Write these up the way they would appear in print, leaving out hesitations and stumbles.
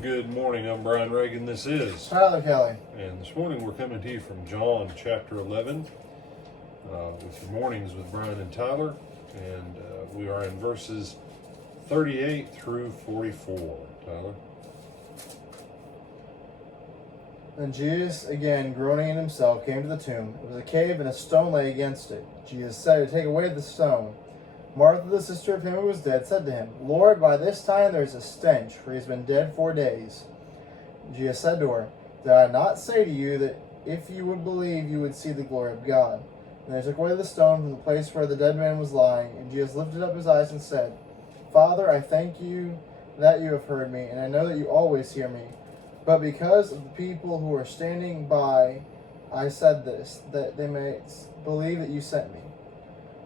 Good morning, I'm Brian Reagan. This is Tyler Kelly. And this morning we're coming to you from John chapter 11 with your mornings with Brian and Tyler. And we are in verses 38 through 44. Tyler. Then Jesus, again groaning in himself, came to the tomb. It was a cave, and a stone lay against it. Jesus said, "Take away the stone." Martha, the sister of him who was dead, said to him, "Lord, by this time there is a stench, for he has been dead 4 days." Jesus said to her, "Did I not say to you that if you would believe, you would see the glory of God?" And they took away the stone from the place where the dead man was lying. And Jesus lifted up his eyes and said, "Father, I thank you that you have heard me, and I know that you always hear me. But because of the people who are standing by, I said this, that they may believe that you sent me."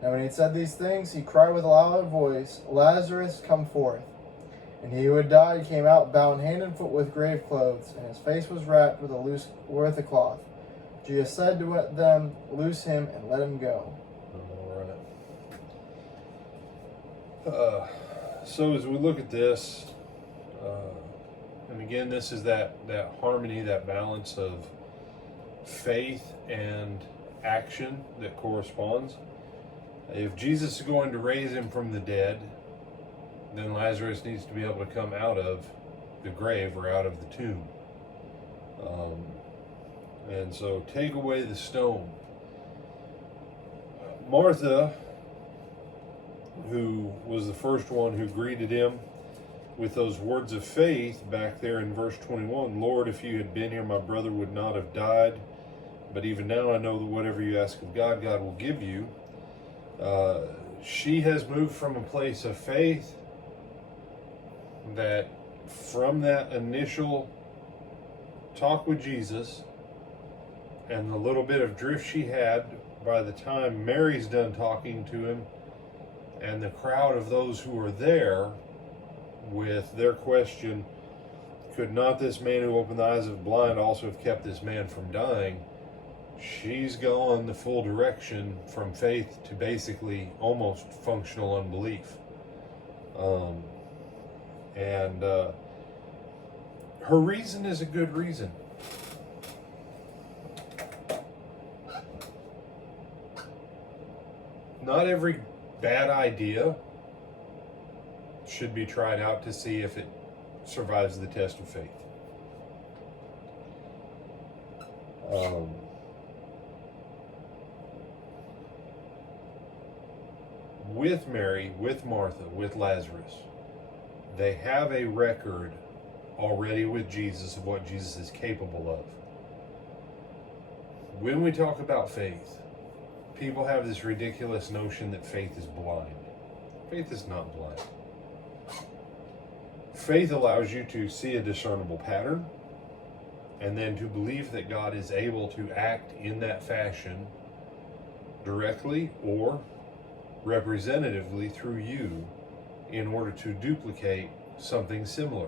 Now when he had said these things, he cried with a loud voice, "Lazarus, come forth." And he who had died came out, bound hand and foot with grave clothes, and his face was wrapped with a cloth. Jesus said to them, "Loose him and let him go." All right. So as we look at this, and again, this is that harmony, that balance of faith and action that corresponds. If Jesus is going to raise him from the dead, then Lazarus needs to be able to come out of the grave or out of the tomb. And so take away the stone. Martha, who was the first one who greeted him with those words of faith back there in verse 21, "Lord, if you had been here, my brother would not have died. But even now I know that whatever you ask of God, God will give you." She has moved from a place of faith that from that initial talk with Jesus and the little bit of drift she had by the time Mary's done talking to him and the crowd of those who are there with their question, "Could not this man who opened the eyes of the blind also have kept this man from dying?" She's gone the full direction from faith to basically almost functional unbelief. And her reason is a good reason. Not every bad idea should be tried out to see if it survives the test of faith. With Mary, with Martha, with Lazarus, they have a record already with Jesus of what Jesus is capable of. When we talk about faith, people have this ridiculous notion that faith is blind. Faith is not blind. Faith allows you to see a discernible pattern and then to believe that God is able to act in that fashion directly or representatively through you in order to duplicate something similar.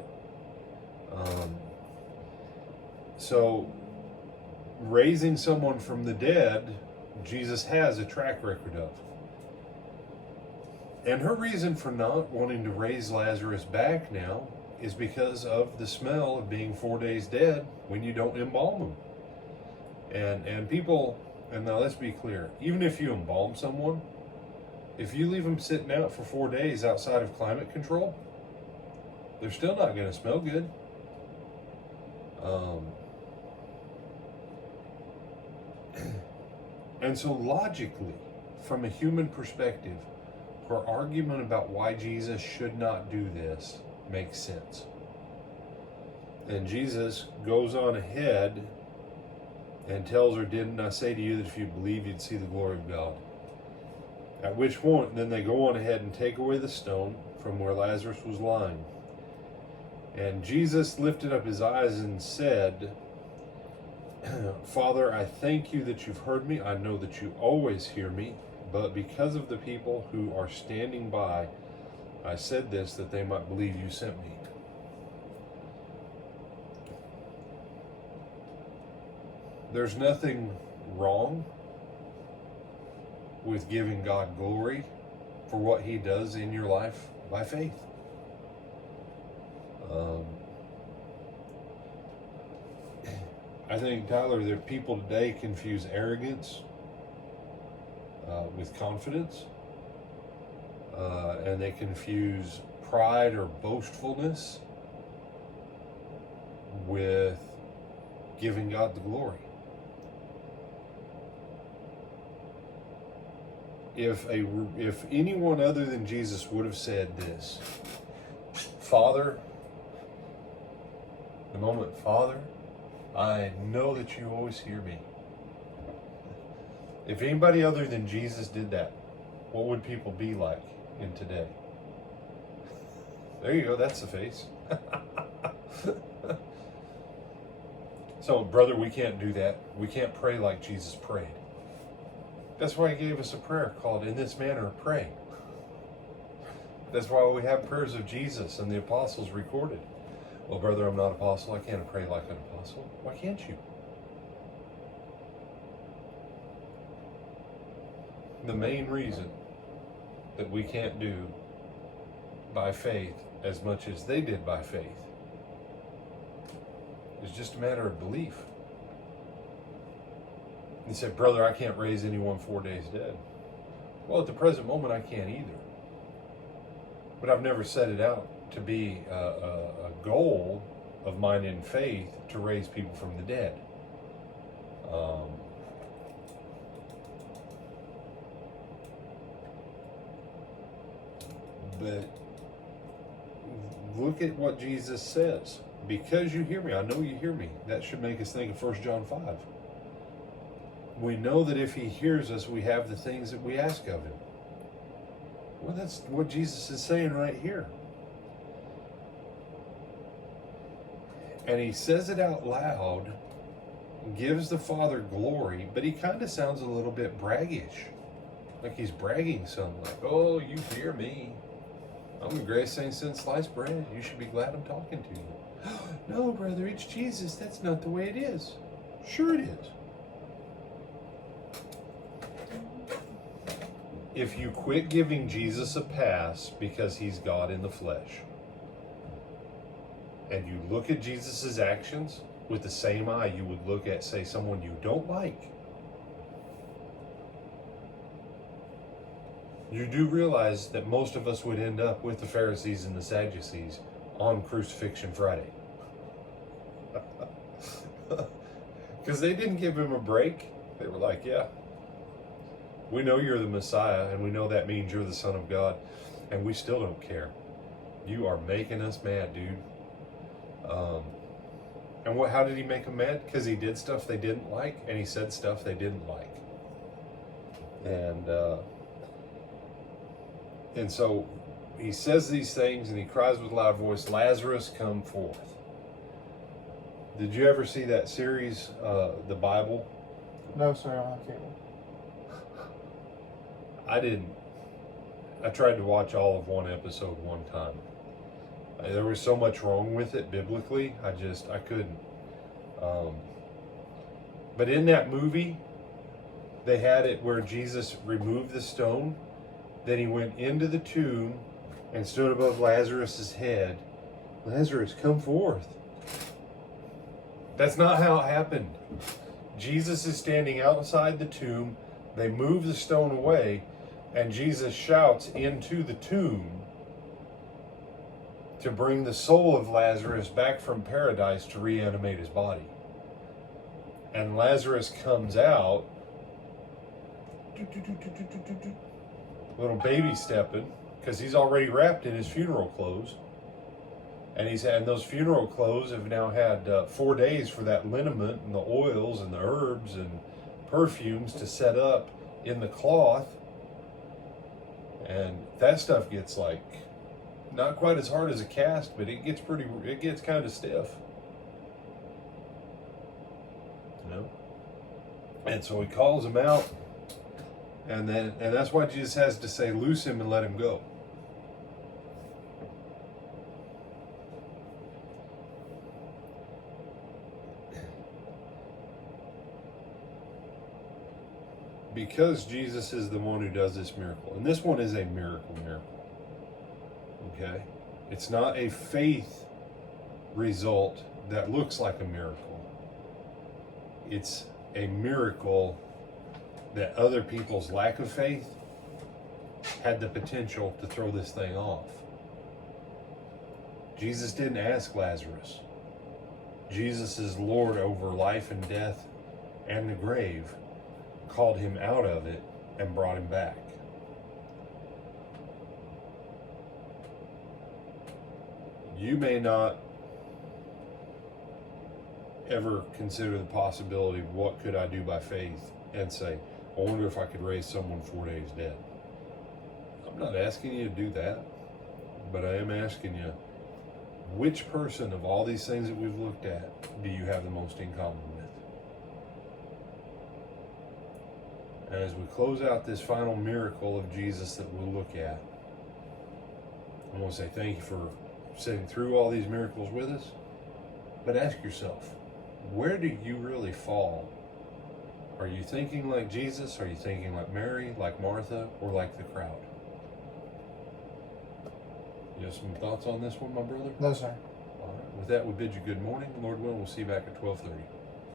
So raising someone from the dead, Jesus has a track record of. And her reason for not wanting to raise Lazarus back now is because of the smell of being 4 days dead when you don't embalm them. And people, and now let's be clear, even if you embalm someone, if you leave them sitting out for 4 days outside of climate control, they're still not going to smell good. And so logically, from a human perspective, her argument about why Jesus should not do this makes sense. And Jesus goes on ahead and tells her, "Didn't I say to you that if you believe, you'd see the glory of God?" At which point, then they go on ahead and take away the stone from where Lazarus was lying. And Jesus lifted up his eyes and said, "Father, I thank you that you've heard me. I know that you always hear me. But because of the people who are standing by, I said this that they might believe you sent me." There's nothing wrong with giving God glory for what he does in your life by faith. I think, Tyler, that people today confuse arrogance with confidence, and they confuse pride or boastfulness with giving God the glory. If anyone other than Jesus would have said this, Father, the moment, Father, I know that you always hear me. If anybody other than Jesus did that, what would people be like in today? There you go, that's the face. So, brother, we can't do that. We can't pray like Jesus prayed. That's why he gave us a prayer called "In This Manner Pray." That's why we have prayers of Jesus and the apostles recorded. Well, brother, I'm not an apostle. I can't pray like an apostle. Why can't you? The main reason that we can't do by faith as much as they did by faith is just a matter of belief. He said, brother, I can't raise anyone 4 days dead. Well, at the present moment, I can't either. But I've never set it out to be a goal of mine in faith to raise people from the dead. But look at what Jesus says. Because you hear me, I know you hear me. That should make us think of 1 John 5. We know that if he hears us, we have the things that we ask of him. Well, that's what Jesus is saying right here. And he says it out loud, gives the Father glory, but he kind of sounds a little bit braggish. Like he's bragging something like, oh, you hear me. I'm the greatest thing since sliced bread. You should be glad I'm talking to you. No, brother, it's Jesus. That's not the way it is. Sure it is. If you quit giving Jesus a pass because he's God in the flesh, and you look at Jesus's actions with the same eye you would look at, say, someone you don't like, you do realize that most of us would end up with the Pharisees and the Sadducees on Crucifixion Friday. Because they didn't give him a break. They were like, yeah, we know you're the Messiah, and we know that means you're the Son of God, and we still don't care. You are making us mad, dude. And how did he make them mad? Because he did stuff they didn't like, and he said stuff they didn't like. And so he says these things, and he cries with a loud voice, Lazarus, come forth. Did you ever see that series, The Bible? No, sir, I don't have cable. I didn't. I tried to watch all of one episode one time. There was so much wrong with it biblically, I couldn't. But in that movie, they had it where Jesus removed the stone, then he went into the tomb and stood above Lazarus' head. Lazarus, come forth. That's not how it happened. Jesus is standing outside the tomb, they move the stone away, and Jesus shouts into the tomb to bring the soul of Lazarus back from paradise to reanimate his body. And Lazarus comes out, little baby stepping, because he's already wrapped in his funeral clothes. And those funeral clothes have now had 4 days for that liniment and the oils and the herbs and perfumes to set up in the cloth. And that stuff gets like, not quite as hard as a cast, but it gets kind of stiff. You know? And so he calls him out, and that's why Jesus has to say, loose him and let him go. Because Jesus is the one who does this miracle. And this one is a miracle. Okay? It's not a faith result that looks like a miracle. It's a miracle that other people's lack of faith had the potential to throw this thing off. Jesus didn't ask Lazarus. Jesus is Lord over life and death and the grave, called him out of it and brought him back. You may not ever consider the possibility of what could I do by faith and say, I wonder if I could raise someone 4 days dead. I'm not asking you to do that, but I am asking you, which person of all these things that we've looked at do you have the most in common with? And as we close out this final miracle of Jesus that we'll look at, I want to say thank you for sitting through all these miracles with us. But ask yourself, where do you really fall? Are you thinking like Jesus? Are you thinking like Mary, like Martha, or like the crowd? You have some thoughts on this one, my brother? No, sir. All right. With that, we bid you good morning. Lord willing, we'll see you back at 12:30.